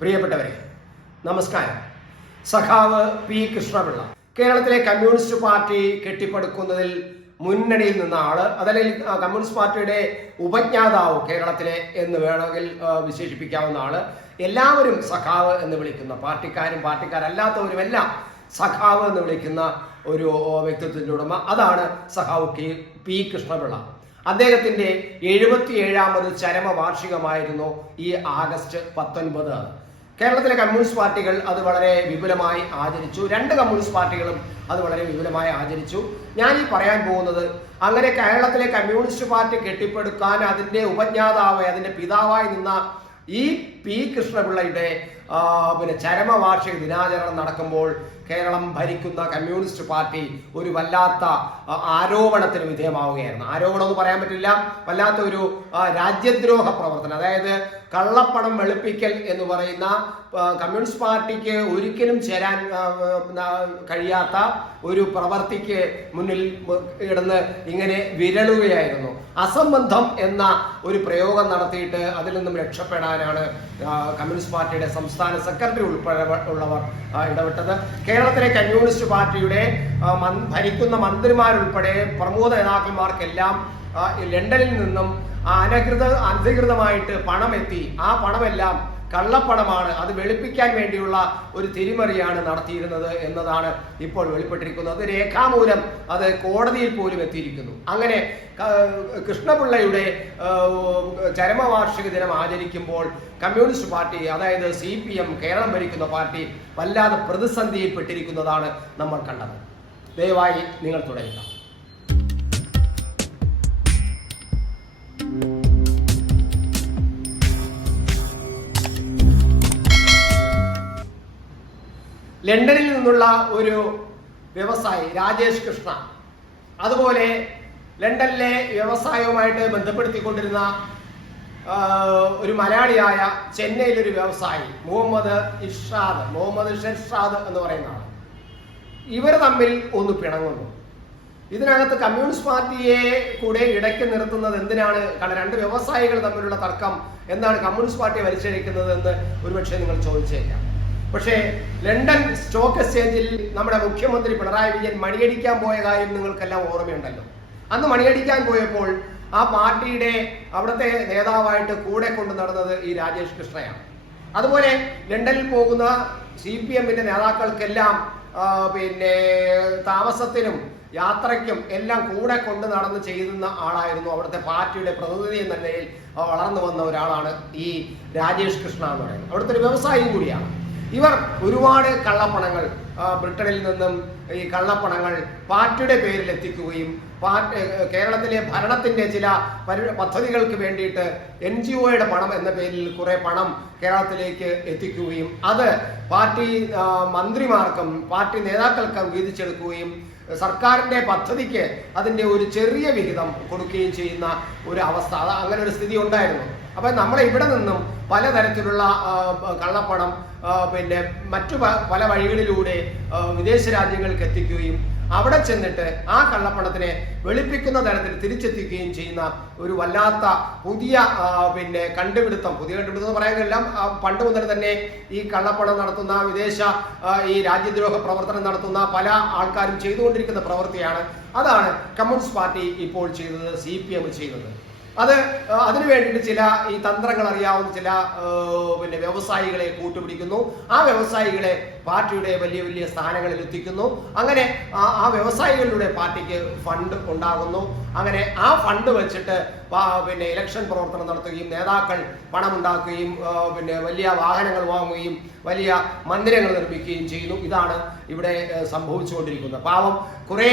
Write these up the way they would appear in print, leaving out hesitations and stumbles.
പ്രിയപ്പെട്ടവരെ, നമസ്കാരം. സഖാവ് പി കൃഷ്ണപിള്ള കേരളത്തിലെ കമ്മ്യൂണിസ്റ്റ് പാർട്ടി കെട്ടിപ്പടുക്കുന്നതിൽ മുന്നണിയിൽ നിന്ന ആള്, അതല്ലെങ്കിൽ കമ്മ്യൂണിസ്റ്റ് പാർട്ടിയുടെ ഉപജ്ഞാതാവ് കേരളത്തിലെ എന്ന് വേണമെങ്കിൽ വിശേഷിപ്പിക്കാവുന്ന ആള്, എല്ലാവരും സഖാവ് എന്ന് വിളിക്കുന്ന, പാർട്ടിക്കാരും പാർട്ടിക്കാരല്ലാത്തവരുമെല്ലാം സഖാവ് എന്ന് വിളിക്കുന്ന ഒരു വ്യക്തിത്വത്തിന്റെ ഉടമ, അതാണ് സഖാവ് പി കൃഷ്ണപിള്ള. അദ്ദേഹത്തിന്റെ 77ാമത് ചരമവാർഷികമായിരുന്നു ഈ ആഗസ്റ്റ് 19. കേരളത്തിലെ കമ്മ്യൂണിസ്റ്റ് പാർട്ടികൾ അത് വളരെ വിപുലമായി ആചരിച്ചു. 2 കമ്മ്യൂണിസ്റ്റ് പാർട്ടികളും അത് വളരെ വിപുലമായി ആചരിച്ചു. ഞാൻ ഈ പറയാൻ പോകുന്നത്, അങ്ങനെ കേരളത്തിലെ കമ്മ്യൂണിസ്റ്റ് പാർട്ടി കെട്ടിപ്പടുക്കാൻ അതിന്റെ ഉപജ്ഞാതാവായി, അതിന്റെ പിതാവായി നിന്ന ഈ പി കൃഷ്ണപിള്ളയുടെ ചരമവാർഷിക ദിനാചരണം നടക്കുമ്പോൾ കേരളം ഭരിക്കുന്ന കമ്മ്യൂണിസ്റ്റ് പാർട്ടി ഒരു വല്ലാത്ത ആരോപണത്തിന് വിധേയമാവുകയായിരുന്നു. ആരോപണം എന്ന് പറയാൻ പറ്റില്ല, വല്ലാത്ത ഒരു രാജ്യദ്രോഹ പ്രവർത്തനം. അതായത് കള്ളപ്പണം വെളുപ്പിക്കൽ എന്ന് പറയുന്ന കമ്മ്യൂണിസ്റ്റ് പാർട്ടിക്ക് ഒരിക്കലും ചേരാൻ കഴിയാത്ത ഒരു പ്രവർത്തിക്ക് മുന്നിൽ കിടന്ന് ഇങ്ങനെ വിരളുകയായിരുന്നു. അസംബന്ധം എന്ന ഒരു പ്രയോഗം നടത്തിയിട്ട് അതിൽ നിന്നും രക്ഷപ്പെടാനാണ് കമ്മ്യൂണിസ്റ്റ് പാർട്ടിയുടെ സംസ്ഥാന സെക്രട്ടറി ഉൾപ്പെടെ ഉള്ളവർ ഇടപെട്ടത്. കേരളത്തിലെ കമ്മ്യൂണിസ്റ്റ് പാർട്ടിയുടെ ഭരിക്കുന്ന മന്ത്രിമാരുൾപ്പെടെ പ്രമുഖ നേതാക്കന്മാർക്കെല്ലാം ലണ്ടനിൽ നിന്നും അനധികൃതമായിട്ട് പണം എത്തി. ആ പണമെല്ലാം കള്ളപ്പണമാണ്, അത് വെളുപ്പിക്കാൻ വേണ്ടിയുള്ള ഒരു തിരിമറിയാണ് നടത്തിയിരുന്നത് എന്നതാണ് ഇപ്പോൾ വെളിപ്പെട്ടിരിക്കുന്നത്. രേഖാമൂലം അത് കോടതിയിൽ പോലും എത്തിയിരിക്കുന്നു. അങ്ങനെ കൃഷ്ണപിള്ളയുടെ ചരമവാർഷിക ദിനം ആചരിക്കുമ്പോൾ കമ്മ്യൂണിസ്റ്റ് പാർട്ടി, അതായത് CPM, കേരളം ഭരിക്കുന്ന പാർട്ടി വല്ലാതെ പ്രതിസന്ധിയിൽപ്പെട്ടിരിക്കുന്നതാണ് നമ്മൾ കണ്ടത്. ദയവായി നിങ്ങൾ തുടരുക. ലണ്ടനിൽ നിന്നുള്ള ഒരു വ്യവസായി രാജേഷ് കൃഷ്ണ, അതുപോലെ ലണ്ടനിലെ വ്യവസായവുമായിട്ട് ബന്ധപ്പെടുത്തിക്കൊണ്ടിരുന്ന ഒരു മലയാളിയായ ചെന്നൈയിലൊരു വ്യവസായി മുഹമ്മദ് ഷെർഷാദ് എന്ന് പറയുന്ന ആൾ, ഇവർ തമ്മിൽ ഒന്ന് പിണങ്ങുന്നു. ഇതിനകത്ത് കമ്മ്യൂണിസ്റ്റ് പാർട്ടിയെ കൂടെ ഇടയ്ക്ക് നിർത്തുന്നത് എന്തിനാണ്? കാരണം 2 വ്യവസായികൾ തമ്മിലുള്ള തർക്കം എന്താണ് കമ്മ്യൂണിസ്റ്റ് പാർട്ടിയെ വലിച്ചിഴക്കുന്നത് എന്ന് ഒരുപക്ഷെ നിങ്ങൾ ചോദിച്ചേക്കാം. പക്ഷേ ലണ്ടൻ സ്റ്റോക്ക് എക്സ്ചേഞ്ചിൽ നമ്മുടെ മുഖ്യമന്ത്രി പിണറായി വിജയൻ മണിയടിക്കാൻ പോയ കാര്യം നിങ്ങൾക്കെല്ലാം ഓർമ്മയുണ്ടല്ലോ. അന്ന് മണിയടിക്കാൻ പോയപ്പോൾ ആ പാർട്ടിയുടെ അവിടുത്തെ നേതാവായിട്ട് കൂടെ കൊണ്ടു നടന്നത് ഈ രാജേഷ് കൃഷ്ണയാണ്. അതുപോലെ ലണ്ടനിൽ പോകുന്ന CPMന്റെ നേതാക്കൾക്കെല്ലാം താമസത്തിനും യാത്രയ്ക്കും എല്ലാം കൂടെ കൊണ്ട് നടന്ന് ചെയ്യുന്ന ആളായിരുന്നു. അവിടുത്തെ പാർട്ടിയുടെ പ്രതിനിധി എന്ന നിലയിൽ വളർന്നു വന്ന ഒരാളാണ് ഈ രാജേഷ് കൃഷ്ണ എന്ന് പറയുന്നത്. അവിടുത്തെ ഒരു വ്യവസായിയും കൂടിയാണ്. ഇവർ ഒരുപാട് കള്ളപ്പണങ്ങൾ ബ്രിട്ടനിൽ നിന്നും ഈ കള്ളപ്പണങ്ങൾ പാർട്ടിയുടെ പേരിൽ എത്തിക്കുകയും കേരളത്തിലെ ഭരണത്തിന്റെ ചില പദ്ധതികൾക്ക് വേണ്ടിയിട്ട് NGOയുടെ പണം എന്ന പേരിൽ കുറെ പണം കേരളത്തിലേക്ക് എത്തിക്കുകയും അത് പാർട്ടി മന്ത്രിമാർക്കും പാർട്ടി നേതാക്കൾക്കും വീതിച്ചെടുക്കുകയും സർക്കാരിന്റെ പദ്ധതിക്ക് അതിന്റെ ഒരു ചെറിയ വിഹിതം കൊടുക്കുകയും ചെയ്യുന്ന ഒരു അവസ്ഥ, അങ്ങനെ ഒരു സ്ഥിതി ഉണ്ടായിരുന്നു. അപ്പൊ നമ്മളെ ഇവിടെ നിന്നും പലതരത്തിലുള്ള കള്ളപ്പണം മറ്റു പല വഴികളിലൂടെ വിദേശ രാജ്യങ്ങൾക്ക് എത്തിക്കുകയും അവിടെ ചെന്നിട്ട് ആ കള്ളപ്പണത്തിനെ വെളുപ്പിക്കുന്ന തരത്തിൽ തിരിച്ചെത്തിക്കുകയും ചെയ്യുന്ന ഒരു വല്ലാത്ത പുതിയ കണ്ടുപിടുത്തം എന്ന് പറയാനെല്ലാം പണ്ട് മുതൽ തന്നെ ഈ കള്ളപ്പണം നടത്തുന്ന വിദേശ ഈ രാജ്യദ്രോഹ പ്രവർത്തനം നടത്തുന്ന പല ആൾക്കാരും ചെയ്തുകൊണ്ടിരിക്കുന്ന പ്രവൃത്തിയാണ്. അതാണ് കമ്മ്യൂണിസ്റ്റ് പാർട്ടി ഇപ്പോൾ ചെയ്തത്, CPM ചെയ്തത്. അതിനു വേണ്ടിയിട്ട് ചില ഈ തന്ത്രങ്ങൾ അറിയാവുന്ന ചില വ്യവസായികളെ കൂട്ടുപിടിക്കുന്നു. ആ വ്യവസായികളെ പാർട്ടിയുടെ വലിയ വലിയ സ്ഥാനങ്ങളിൽ എത്തിക്കുന്നു. അങ്ങനെ ആ വ്യവസായികളിലൂടെ പാർട്ടിക്ക് ഫണ്ട് ഉണ്ടാകുന്നു. അങ്ങനെ ആ ഫണ്ട് വെച്ചിട്ട് ഇലക്ഷൻ പ്രവർത്തനം നടത്തുകയും നേതാക്കൾ പണം ഉണ്ടാക്കുകയും വലിയ വാഹനങ്ങൾ വാങ്ങുകയും വലിയ മന്ദിരങ്ങൾ നിർമ്മിക്കുകയും ചെയ്യുന്നു. ഇതാണ് ഇവിടെ സംഭവിച്ചുകൊണ്ടിരിക്കുന്നത്. പാവം കുറെ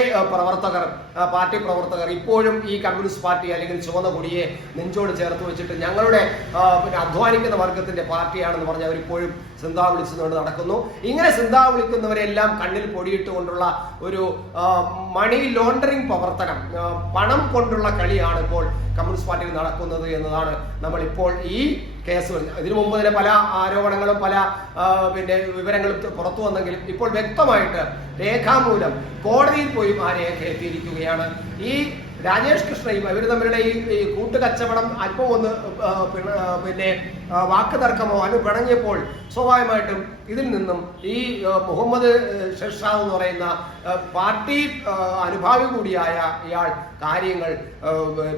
പാർട്ടി പ്രവർത്തകർ ഇപ്പോഴും ഈ കമ്മ്യൂണിസ്റ്റ് പാർട്ടി അല്ലെങ്കിൽ ചുവന്ന കൊടിയെ നെഞ്ചോട് ചേർത്ത് വെച്ചിട്ട് ഞങ്ങളുടെ അധ്വാനിക്കുന്ന വർഗത്തിന്റെ പാർട്ടിയാണെന്ന് പറഞ്ഞ് അവരിപ്പോഴും സിന്താ വിളിച്ചുകൊണ്ട് നടക്കുന്നു. ഇങ്ങനെ സിന്താ വിളിക്കുന്നവരെല്ലാം കണ്ണിൽ പൊടിയിട്ടുകൊണ്ടുള്ള ഒരു മണി ലോണ്ടറിംഗ് പ്രവർത്തനം, പണം കൊണ്ടുള്ള കളിയാണ് ഇപ്പോൾ കമ്മ്യൂണിസ്റ്റ് പാർട്ടിയിൽ നടക്കുന്നത് എന്നതാണ് നമ്മൾ ഇപ്പോൾ ഈ കേസുകൾ. ഇതിനു മുമ്പ് തന്നെ പല ആരോപണങ്ങളും പല വിവരങ്ങളും പുറത്തു വന്നെങ്കിലും ഇപ്പോൾ വ്യക്തമായിട്ട് രേഖാമൂലം കോടതിയിൽ പോയി ആ രേഖ എത്തിയിരിക്കുകയാണ്. ഈ രാജേഷ് കൃഷ്ണയും ഇവർ തമ്മിലുള്ള ഈ കൂട്ടുകച്ചവടം അല്പം ഒന്ന് പിന്നെ വാക്ക് തർക്കമോ പിണങ്ങിയപ്പോൾ സ്വാഭാവികമായിട്ടും ഇതിൽ നിന്നും ഈ മുഹമ്മദ് ഷെർഷാദ് എന്ന് പറയുന്ന പാർട്ടി അനുഭാവി കൂടിയായ ഇയാൾ കാര്യങ്ങൾ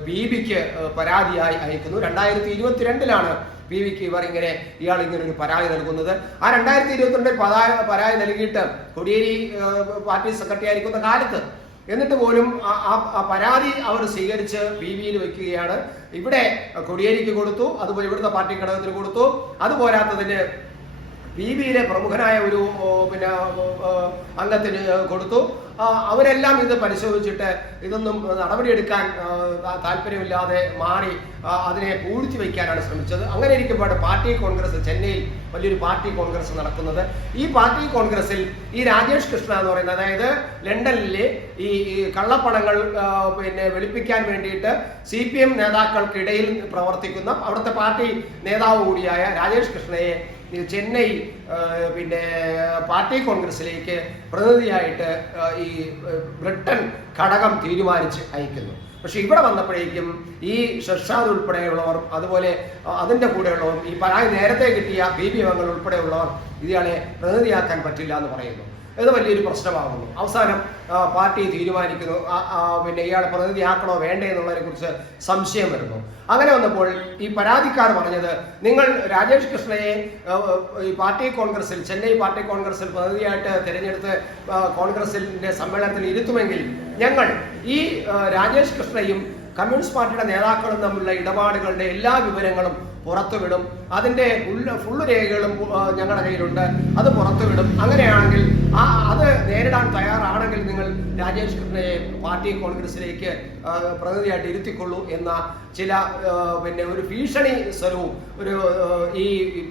ബീബിക്ക് പരാതിയായി അയക്കുന്നു. 2022 ബീവിക്ക് ഇയാൾ ഇങ്ങനെ ഒരു പരാതി നൽകുന്നത്. ആ 2022 പരാതി നൽകിയിട്ട് കോടിയേരി പാർട്ടി സെക്രട്ടറി ആയിരിക്കുന്ന കാലത്ത് എന്നിട്ട് പോലും ആ പരാതി അവർ സ്വീകരിച്ച് ബിവിയിൽ വെക്കുകയാണ്. ഇവിടെ കോടിയേരിക്ക് കൊടുത്തു, അതുപോലെ ഇവിടുത്തെ പാർട്ടി ഘടകത്തിന് കൊടുത്തു. അതുപോരാത്തതിന് ബിവിയിലെ പ്രമുഖനായ ഒരു അംഗത്തിന് കൊടുത്തു. അവരെല്ലാം ഇത് പരിശോധിച്ചിട്ട് ഇതൊന്നും നടപടിയെടുക്കാൻ താല്പര്യമില്ലാതെ മാറി അതിനെ പൂഴ്ത്തി വയ്ക്കാനാണ് ശ്രമിച്ചത്. അങ്ങനെ ഇരിക്കുമ്പോൾ പാർട്ടി കോൺഗ്രസ് ചെന്നൈയിൽ വലിയൊരു പാർട്ടി കോൺഗ്രസ് നടക്കുന്നത്. ഈ പാർട്ടി കോൺഗ്രസിൽ ഈ രാജേഷ് കൃഷ്ണ എന്ന് പറയുന്നത്, അതായത് ലണ്ടനിലെ ഈ കള്ളപ്പണങ്ങൾ വെളുപ്പിക്കാൻ വേണ്ടിയിട്ട് CPM നേതാക്കൾക്കിടയിൽ പ്രവർത്തിക്കുന്ന അവിടുത്തെ പാർട്ടി നേതാവ് കൂടിയായ രാജേഷ് കൃഷ്ണയെ ചെന്നൈ പാർട്ടി കോൺഗ്രസിലേക്ക് പ്രതിനിധിയായിട്ട് ഈ ബ്രിട്ടൻ ഘടകം തീരുമാനിച്ച് അയക്കുന്നു. പക്ഷെ ഇവിടെ വന്നപ്പോഴേക്കും ഈ ഷെർഷാദ് ഉൾപ്പെടെയുള്ളവർ, അതുപോലെ അതിൻ്റെ കൂടെയുള്ളവർ, ഈ പരാതി നേരത്തെ കിട്ടിയ ബീബി അംഗങ്ങൾ ഉൾപ്പെടെയുള്ളവർ ഇയാളെ പ്രതിനിധിയാക്കാൻ പറ്റില്ല എന്ന് പറയുന്നു. ഇത് വലിയൊരു പ്രശ്നമാകുന്നു. അവസാനം പാർട്ടി തീരുമാനിക്കുന്നു ഇയാളെ പ്രതിനിധിയാക്കണോ വേണ്ടേ എന്നുള്ളതിനെ കുറിച്ച് സംശയം വരുന്നു. അങ്ങനെ വന്നപ്പോൾ ഈ പരാതിക്കാർ പറഞ്ഞത്, നിങ്ങൾ രാജേഷ് കൃഷ്ണയെ ഈ പാർട്ടി കോൺഗ്രസിൽ, ചെന്നൈ പാർട്ടി കോൺഗ്രസിൽ പ്രതിനിധിയായിട്ട് തിരഞ്ഞെടുത്ത് കോൺഗ്രസിന്റെ സമ്മേളനത്തിൽ ഇരുത്തുമെങ്കിൽ ഞങ്ങൾ ഈ രാജേഷ് കൃഷ്ണയും കമ്മ്യൂണിസ്റ്റ് പാർട്ടിയുടെ നേതാക്കളും തമ്മിലുള്ള ഇടപാടുകളുടെ എല്ലാ വിവരങ്ങളും പുറത്തുവിടും. അതിൻ്റെ ഫുള്ള് രേഖകളും ഞങ്ങളുടെ കയ്യിലുണ്ട്, അത് പുറത്തുവിടും. അങ്ങനെയാണെങ്കിൽ അത് നേരിടാൻ തയ്യാറാണെങ്കിൽ നിങ്ങൾ രാജേഷ് കൃഷ്ണയെ പാർട്ടി കോൺഗ്രസിലേക്ക് പ്രതിനിധിയായിട്ട് ഇരുത്തിക്കൊള്ളൂ എന്ന ചില ഒരു ഭീഷണി സ്വരവും ഈ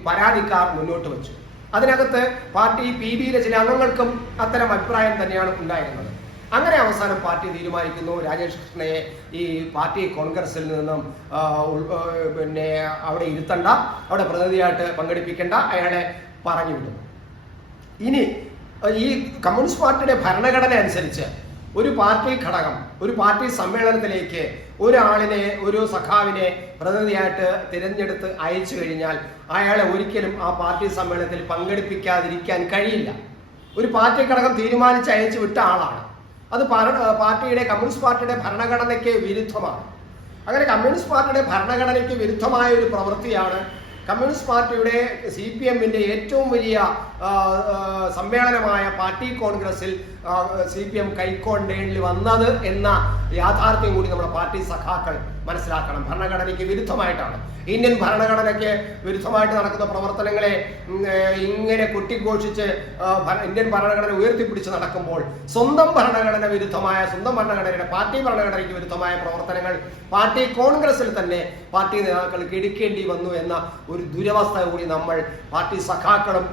പരാതിക്കാർ മുന്നോട്ട് വെച്ചു. അതിനകത്ത് പാർട്ടി PBയിലെ ചില അംഗങ്ങൾക്കും അത്തരം അഭിപ്രായം തന്നെയാണ് ഉണ്ടായിരുന്നത്. അങ്ങനെ അവസാനം പാർട്ടി തീരുമാനിക്കുന്നു രാജേഷ് കൃഷ്ണയെ ഈ പാർട്ടി കോൺഗ്രസിൽ നിന്നും അവിടെ ഇരുത്തണ്ട, അവിടെ പ്രതിനിധിയായിട്ട് പങ്കെടുപ്പിക്കേണ്ട, അയാളെ പറഞ്ഞു വിടുന്നു. ഇനി ഈ കമ്മ്യൂണിസ്റ്റ് പാർട്ടിയുടെ ഭരണഘടന അനുസരിച്ച് ഒരു പാർട്ടി ഘടകം ഒരു പാർട്ടി സമ്മേളനത്തിലേക്ക് ഒരാളിനെ, ഒരു സഖാവിനെ പ്രതിനിധിയായിട്ട് തിരഞ്ഞെടുത്ത് അയച്ചു കഴിഞ്ഞാൽ അയാളെ ഒരിക്കലും ആ പാർട്ടി സമ്മേളനത്തിൽ പങ്കെടുപ്പിക്കാതിരിക്കാൻ കഴിയില്ല. ഒരു പാർട്ടി ഘടകം തീരുമാനിച്ച് അയച്ചു വിട്ട ആളാണ്. അത് കമ്മ്യൂണിസ്റ്റ് പാർട്ടിയുടെ ഭരണഘടനയ്ക്ക് വിരുദ്ധമാണ്. അങ്ങനെ കമ്മ്യൂണിസ്റ്റ് പാർട്ടിയുടെ ഭരണഘടനയ്ക്ക് വിരുദ്ധമായ ഒരു പ്രവൃത്തിയാണ് കമ്മ്യൂണിസ്റ്റ് പാർട്ടിയുടെ CPMന്റെ ഏറ്റവും വലിയ സമ്മേളനമായ പാർട്ടി കോൺഗ്രസിൽ CPM കൈക്കൊണ്ടേണ്ടി വന്നത് എന്ന യാഥാർത്ഥ്യം കൂടി നമ്മുടെ പാർട്ടി സഖാക്കൾ മനസ്സിലാക്കണം. ഭരണഘടനയ്ക്ക് വിരുദ്ധമായിട്ടാണ്, ഇന്ത്യൻ ഭരണഘടനയ്ക്ക് വിരുദ്ധമായിട്ട് നടക്കുന്ന പ്രവർത്തനങ്ങളെ ഇങ്ങനെ കൊട്ടിഘോഷിച്ച് ഇന്ത്യൻ ഭരണഘടന ഉയർത്തിപ്പിടിച്ച് നടക്കുമ്പോൾ സ്വന്തം ഭരണഘടനയുടെ പാർട്ടി ഭരണഘടനയ്ക്ക് വിരുദ്ധമായ പ്രവർത്തനങ്ങൾ പാർട്ടി കോൺഗ്രസിൽ തന്നെ പാർട്ടി നേതാക്കൾക്ക് എടുക്കേണ്ടി വന്നു എന്ന ഒരു ദുരവസ്ഥ കൂടി നമ്മൾ പാർട്ടി സഖാക്കളും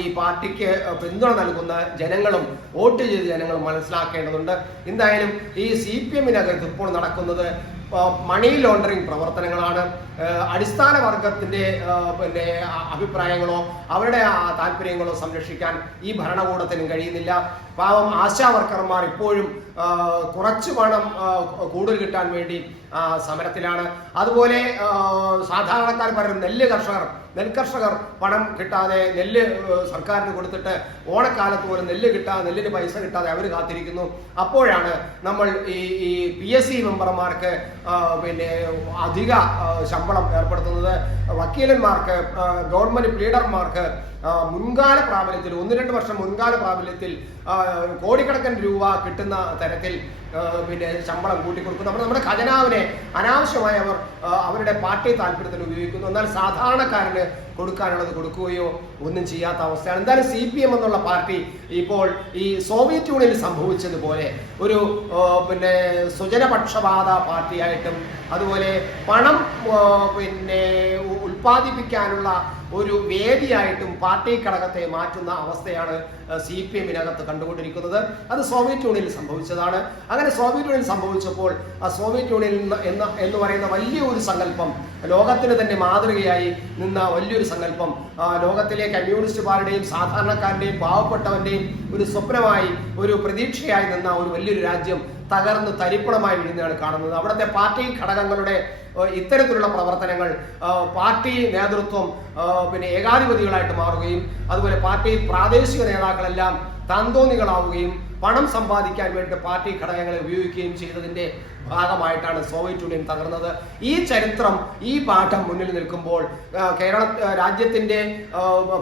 ഈ പാർട്ടിക്ക് പിന്തുണ നൽകുന്ന ജനങ്ങളും വോട്ട് ചെയ്ത ജനങ്ങളും മനസ്സിലാക്കേണ്ടതുണ്ട്. എന്തായാലും ഈ CPMനകത്ത് ഇപ്പോൾ നടക്കുന്നത് മണി ലോണ്ടറിങ് പ്രവർത്തനങ്ങളാണ്. അടിസ്ഥാന വർഗത്തിന്റെ അഭിപ്രായങ്ങളോ അവരുടെ താല്പര്യങ്ങളോ സംരക്ഷിക്കാൻ ഈ ഭരണകൂടത്തിനും കഴിയുന്നില്ല. പാവം ആശാ വർക്കർമാർ ഇപ്പോഴും കുറച്ചു പണം കൂടുതൽ കിട്ടാൻ വേണ്ടി സമരത്തിലാണ്. അതുപോലെ സാധാരണക്കാർ പറയുന്ന നെൽകർഷകർ പണം കിട്ടാതെ, നെല്ല് സർക്കാരിന് കൊടുത്തിട്ട് ഓണക്കാലത്ത് പോലും നെല്ലിന് പൈസ കിട്ടാതെ അവർ കാത്തിരിക്കുന്നു. അപ്പോഴാണ് നമ്മൾ ഈ PSC മെമ്പർമാർക്ക് അധിക ശമ്പളം ഏർപ്പെടുത്തുന്നത്. വക്കീലന്മാർക്ക്, ഗവൺമെന്റ് പ്ലീഡർമാർക്ക് മുൻകാല പ്രാബല്യത്തിൽ 1-2 വർഷം മുൻകാല പ്രാബല്യത്തിൽ കോടിക്കണക്കിന് രൂപ കിട്ടുന്ന തരത്തിൽ ശമ്പളം കൂട്ടിക്കൊടുക്കുന്നു. നമ്മുടെ ഖജനാവിനെ അനാവശ്യമായി അവരുടെ പാർട്ടി താല്പര്യത്തിന് ഉപയോഗിക്കുന്നു. എന്നാൽ സാധാരണക്കാരന് കൊടുക്കാനുള്ളത് കൊടുക്കുകയോ ഒന്നും ചെയ്യാത്ത അവസ്ഥയാണ്. എന്തായാലും CPM എന്നുള്ള പാർട്ടി ഇപ്പോൾ ഈ സോവിയറ്റ് യൂണിയനിൽ സംഭവിച്ചതുപോലെ ഒരു സ്വജനപക്ഷപാത പാർട്ടിയായിട്ടും അതുപോലെ പണം ഉൽപ്പാദിപ്പിക്കാനുള്ള ഒരു വേദിയായിട്ടും പാർട്ടി ഘടകത്തെ മാറ്റുന്ന അവസ്ഥയാണ് CPM-നകത്ത് കണ്ടുകൊണ്ടിരിക്കുന്നത്. അത് സോവിയറ്റ് യൂണിയനിൽ സംഭവിച്ചതാണ്. അങ്ങനെ സോവിയറ്റ് യൂണിയൻ സംഭവിച്ചപ്പോൾ ആ സോവിയറ്റ് യൂണിയൻ എന്ന് പറയുന്ന വലിയൊരു സങ്കല്പം, ലോകത്തിന് തന്നെ മാതൃകയായി നിന്ന വലിയൊരു സങ്കല്പം, ലോകത്തിലെ കമ്മ്യൂണിസ്റ്റുകാരുടെയും സാധാരണക്കാരുടെയും പാവപ്പെട്ടവന്റെയും ഒരു സ്വപ്നമായി, ഒരു പ്രതീക്ഷയായി നിന്ന ഒരു വലിയൊരു രാജ്യം തകർന്ന് തരിപ്പണമായി വീഴുന്നതാണ് കാണുന്നത്. അവിടുത്തെ പാർട്ടി ഘടകങ്ങളുടെ ഇത്തരത്തിലുള്ള പ്രവർത്തനങ്ങൾ പാർട്ടി നേതൃത്വം പിന്നെ ഏകാധിപതികളായിട്ട് മാറുകയും അതുപോലെ പാർട്ടി പ്രാദേശിക നേതാക്കളെല്ലാം താന്തോന്നികളാവുകയും പണം സമ്പാദിക്കാൻ വേണ്ടി പാർട്ടി ഘടകങ്ങളെ ഉപയോഗിക്കുകയും ചെയ്തതിന്റെ ഭാഗമായിട്ടാണ് സോവിയറ്റ് യൂണിയൻ തകർന്നത്. ഈ ചരിത്രം, ഈ പാഠം മുന്നിൽ നിൽക്കുമ്പോൾ രാജ്യത്തിന്റെ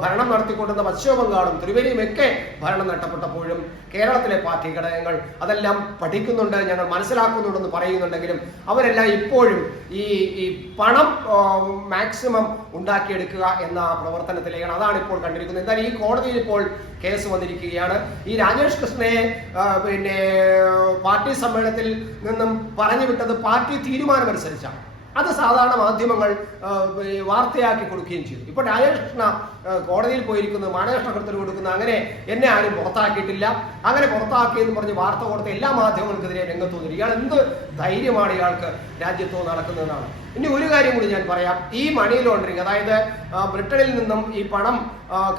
ഭരണം നടത്തിക്കൊണ്ടിരുന്ന പശ്ചിമ ബംഗാളും ത്രിപുരയുമൊക്കെ ഭരണം നഷ്ടപ്പെട്ടപ്പോഴും കേരളത്തിലെ പാർട്ടി ഘടകങ്ങൾ അതെല്ലാം പഠിക്കുന്നുണ്ട്, ഞങ്ങൾ മനസ്സിലാക്കുന്നുണ്ടെന്ന് പറയുന്നുണ്ടെങ്കിലും അവരെല്ലാം ഇപ്പോഴും ഈ പണം മാക്സിമം ഉണ്ടാക്കിയെടുക്കുക എന്ന പ്രവർത്തനത്തിലേക്കാണ്. അതാണ് ഇപ്പോൾ കണ്ടിരിക്കുന്നത്. എന്തായാലും ഈ കോടതിയിൽ ഇപ്പോൾ കേസ് വന്നിരിക്കുകയാണ്. ഈ രാജേഷ് കൃഷ്ണയെ പിന്നെ പാർട്ടി സമ്മേളനത്തിൽ നിന്നും പറഞ്ഞു വിട്ടത് പാർട്ടി തീരുമാനമനുസരിച്ചാണ്. അത് സാധാരണ മാധ്യമങ്ങൾ വാർത്തയാക്കി കൊടുക്കുകയും ചെയ്തു. ഇപ്പോൾ രാജേഷ് കൃഷ്ണ കോടതിയിൽ പോയിരിക്കുന്നത് മാനനഷ്ടത്തിന് കൊടുക്കുന്ന, അങ്ങനെ എന്നെ ആരും പുറത്താക്കിയിട്ടില്ല, അങ്ങനെ പുറത്താക്കിയെന്ന് പറഞ്ഞ് വാർത്ത കൊടുത്ത എല്ലാ മാധ്യമങ്ങൾക്കെതിരെ രംഗത്ത് വന്നിരിക്കും. ഇയാൾ എന്ത് ധൈര്യമാണ് ഇയാൾക്ക് രാജ്യത്തോ നടക്കുന്നതെന്നാണ്. ഇനി ഒരു കാര്യം കൂടി ഞാൻ പറയാം. ഈ മണി ലോണ്ടറിങ്, അതായത് ബ്രിട്ടനിൽ നിന്നും ഈ പണം,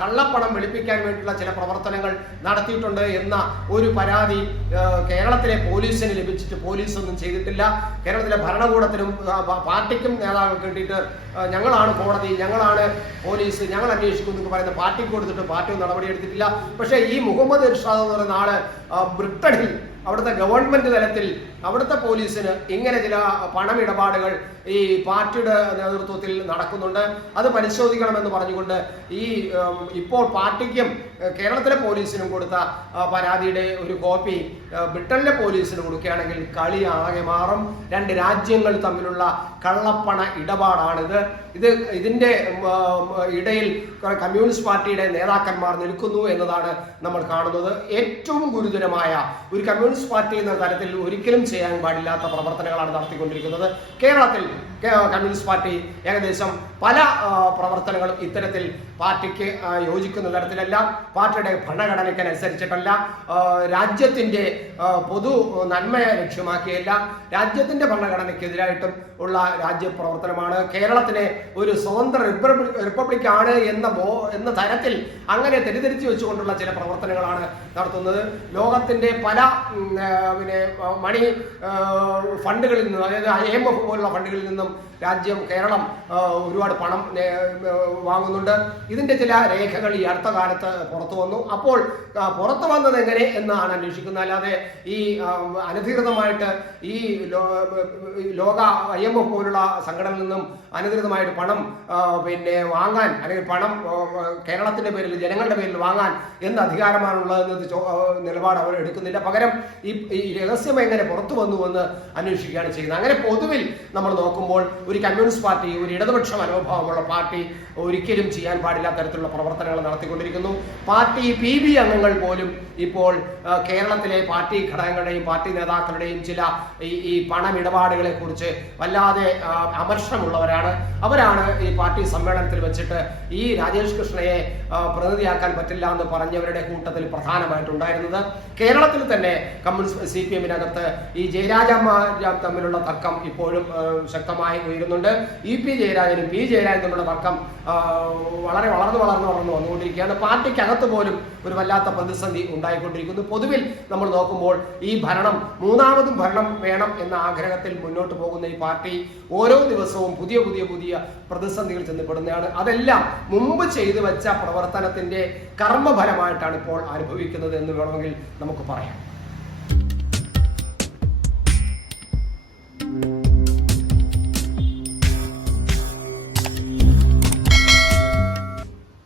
കള്ളപ്പണം വെളുപ്പിക്കാൻ വേണ്ടിയുള്ള ചില പ്രവർത്തനങ്ങൾ നടത്തിയിട്ടുണ്ട് എന്ന ഒരു പരാതി കേരളത്തിലെ പോലീസിന് ലഭിച്ചിട്ട് പോലീസ് ഒന്നും ചെയ്തിട്ടില്ല. കേരളത്തിലെ ഭരണകൂടത്തിനും പാർട്ടിക്കും നേതാക്കൾക്ക് വേണ്ടിയിട്ട് ഞങ്ങളാണ് കോടതി, ഞങ്ങളാണ് പോലീസ്, ഞങ്ങൾ അന്വേഷിക്കും എന്ന് പറയുന്ന പാർട്ടിക്ക് കൊടുത്തിട്ട് പാർട്ടി നടപടിയെടുത്തിട്ടില്ല. പക്ഷേ ഈ മുഹമ്മദ് ഇർഷാദ് എന്ന് പറയുന്ന ആള് ബ്രിട്ടനിൽ അവിടുത്തെ ഗവൺമെന്റ് തലത്തിൽ അവിടുത്തെ പോലീസിന് ഇങ്ങനെ ചില പണമിടപാടുകൾ ഈ പാർട്ടിയുടെ നേതൃത്വത്തിൽ നടക്കുന്നുണ്ട്, അത് പരിശോധിക്കണമെന്ന് പറഞ്ഞുകൊണ്ട് ഇപ്പോൾ പാർട്ടിക്കും കേരളത്തിലെ പോലീസിനും കൊടുത്ത പരാതിയുടെ ഒരു കോപ്പി ബ്രിട്ടനിലെ പോലീസിന് കൊടുക്കുകയാണെങ്കിൽ കളി ആകെ മാറും. രണ്ട് രാജ്യങ്ങൾ തമ്മിലുള്ള കള്ളപ്പണ ഇടപാടാണിത്. ഇതിന്റെ ഇടയിൽ കമ്മ്യൂണിസ്റ്റ് പാർട്ടിയുടെ നേതാക്കന്മാർ നിൽക്കുന്നു എന്നതാണ് നമ്മൾ കാണുന്നത്. ഏറ്റവും ഗുരുതരമായ ഒരു കമ്മ്യൂണിസ്റ്റ് പാർട്ടി എന്ന തരത്തിൽ ഒരിക്കലും ചെയ്യാൻ പാടില്ലാത്ത പ്രവർത്തനങ്ങളാണ് നടത്തിക്കൊണ്ടിരിക്കുന്നത്. കേരളത്തിൽ കമ്മ്യൂണിസ്റ്റ് പാർട്ടി ഏകദേശം പല പ്രവർത്തനങ്ങളും ഇത്തരത്തിൽ പാർട്ടിക്ക് യോജിക്കുന്ന തരത്തിലല്ല, പാർട്ടിയുടെ ഭരണഘടനയ്ക്കനുസരിച്ചിട്ടല്ല, രാജ്യത്തിന്റെ പൊതു നന്മയെ ലക്ഷ്യമാക്കിയല്ല, രാജ്യത്തിന്റെ ഭരണഘടനയ്ക്കെതിരായിട്ടും ഉള്ള രാജ്യപ്രവർത്തനമാണ്. കേരളത്തിനെ ഒരു സ്വതന്ത്ര റിപ്പബ്ലിക് ആണ് എന്ന തരത്തിൽ അങ്ങനെ തെറ്റിദ്ധരിച്ചു വെച്ചുകൊണ്ടുള്ള ചില പ്രവർത്തനങ്ങളാണ് നടത്തുന്നത്. ലോകത്തിന്റെ പല മണി ഫണ്ടുകളിൽ നിന്നും, അതായത് IMF പോലുള്ള ഫണ്ടുകളിൽ നിന്നും കേരളം ഒരുപാട് പണം വാങ്ങുന്നുണ്ട്. ഇതിന്റെ ചില രേഖകൾ ഈ അടുത്ത കാലത്ത് പുറത്തു വന്നു. അപ്പോൾ പുറത്തു വന്നത് എങ്ങനെ എന്നാണ് അന്വേഷിക്കുന്നത്. അല്ലാതെ ഈ അനധികൃതമായിട്ട് ഈ ലോക IMF പോലുള്ള സംഘടനയിൽ നിന്നും അനധികൃതമായിട്ട് പണം വാങ്ങാൻ, അല്ലെങ്കിൽ പണം കേരളത്തിന്റെ പേരിൽ, ജനങ്ങളുടെ പേരിൽ വാങ്ങാൻ എന്ത് അധികാരമാണുള്ളതെന്ന് നിലപാട് അവർ എടുക്കുന്നില്ല. പകരം ഈ രഹസ്യം എങ്ങനെ പുറത്തു വന്നുവെന്ന് അന്വേഷിക്കുകയാണ് ചെയ്യുന്നത്. അങ്ങനെ പൊതുവിൽ നമ്മൾ നോക്കുമ്പോൾ ഒരു കമ്മ്യൂണിസ്റ്റ് പാർട്ടി, ഒരു ഇടതുപക്ഷ മനോഭാവമുള്ള പാർട്ടി ഒരിക്കലും ചെയ്യാൻ പാടില്ലാത്ത തരത്തിലുള്ള പ്രവർത്തനങ്ങൾ നടത്തിക്കൊണ്ടിരിക്കുന്നു. പാർട്ടി PB അംഗങ്ങൾ പോലും ഇപ്പോൾ കേരളത്തിലെ പാർട്ടി ഘടകങ്ങളുടെയും പാർട്ടി നേതാക്കളുടെയും ചില ഈ പണമിടപാടുകളെ കുറിച്ച് വല്ലാതെ അമർഷമുള്ളവരാണ്. അവരാണ് ഈ പാർട്ടി സമ്മേളനത്തിൽ വെച്ചിട്ട് ഈ രാജേഷ് കൃഷ്ണയെ പ്രതിനിധിയാക്കാൻ പറ്റില്ല എന്ന് പറഞ്ഞവരുടെ കൂട്ടത്തിൽ പ്രധാനമായിട്ടുണ്ടായിരുന്നത്. കേരളത്തിൽ തന്നെ കമ്മ്യൂണിസ്റ്റ് CPM-നകത്ത് ഈ ജയരാജന്മാർ തമ്മിലുള്ള തർക്കം ഇപ്പോഴും ശക്തമായി ഉയരുന്നുണ്ട്. EP ജയരാജനും P ജയരാജനും തമ്മിലുള്ള തർക്കം വളരെ വളർന്നു വന്നുകൊണ്ടിരിക്കുകയാണ്. പാർട്ടിക്കകത്ത് പോലും ഒരു വല്ലാത്ത പ്രതിസന്ധി ഉണ്ടായിക്കൊണ്ടിരിക്കുന്നു. പൊതുവിൽ നമ്മൾ നോക്കുമ്പോൾ ഈ മൂന്നാമതും ഭരണം വേണം എന്ന ആഗ്രഹത്തിൽ മുന്നോട്ട് പോകുന്ന ഈ പാർട്ടി ഓരോ ദിവസവും പുതിയ പ്രതിസന്ധികൾ ചെന്നപ്പെടുന്നതാണ്. അതെല്ലാം മുമ്പ് ചെയ്തു വെച്ച പ്രവർത്തനത്തിന്റെ കർമ്മഫലമായിട്ടാണ് ഇപ്പോൾ അനുഭവിക്കുന്നത് എന്ന് വേണമെങ്കിൽ നമുക്ക് പറയാം.